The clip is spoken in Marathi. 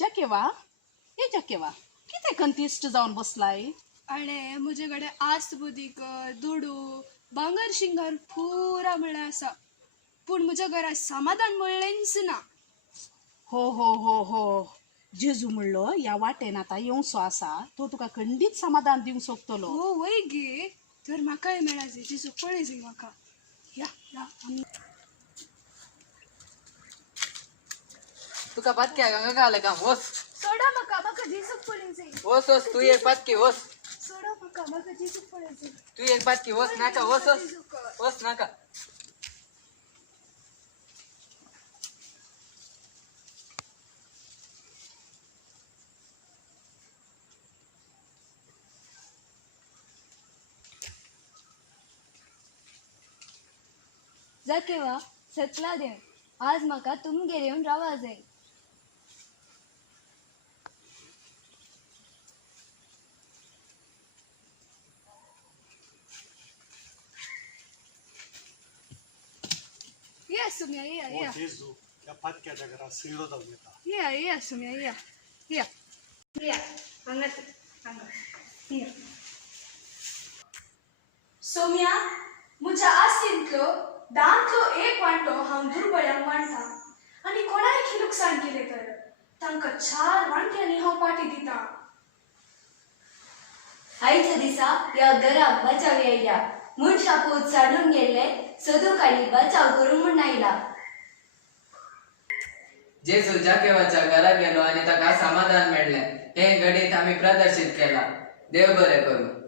जकेवा हे जकेवा किती कंतिष्ट जाऊन बसलाय. आणि मुझेकडे आस्त बुदीक दुडू भांगर शिंगार पुरा मिळा असा पण मुझ्या घरात समाधान मिळलेच ना. हो हो हो हो जेजू म्हणलो या वाटेन आता येवसो आसा तो तुका खंडीत समाधान दिवंक सोदतलो. हो वय गे तर म्हाकाय मेळाचे जिजू पळय म्हाका. या या आम्ही तुका पातक्या गंगा घाल का वस सोडा म्हाका जिजूक पळयचे. वस वस तू एक पातकी वस सोडा म्हाका जिजूक पळयचे. तू एक पातकी वस नाका वस वस वस नाका. जकेवा सतला देव आज म्हाका तुमगेर येवन रावा जाय. या सुम्या या या जेजू त्या फातक्याच्या घरात शिळो जाऊन येता. या या सुम्या या या या हांगा या. सोम्या मुझ्या आस्तींतलो दांतलो एक वांटो हांव दुर्बळ्यांक वांटता आनी कोणायक लुकसाण केले तर तांकां 4 वांट्यांनी हांव पाटी दिता. आयच्या दिसा या घराक बचाव येयल्या म्हूण शापूत साडून गेल्ले सदूकाळी बचाव करूं म्हूण आयला. जेजू जाकेवाच्या घरात गेलो आणि ताका समाधान मेळ्ळें. हे घडीत आम्ही प्रदर्शित केला. देव बरें करूं.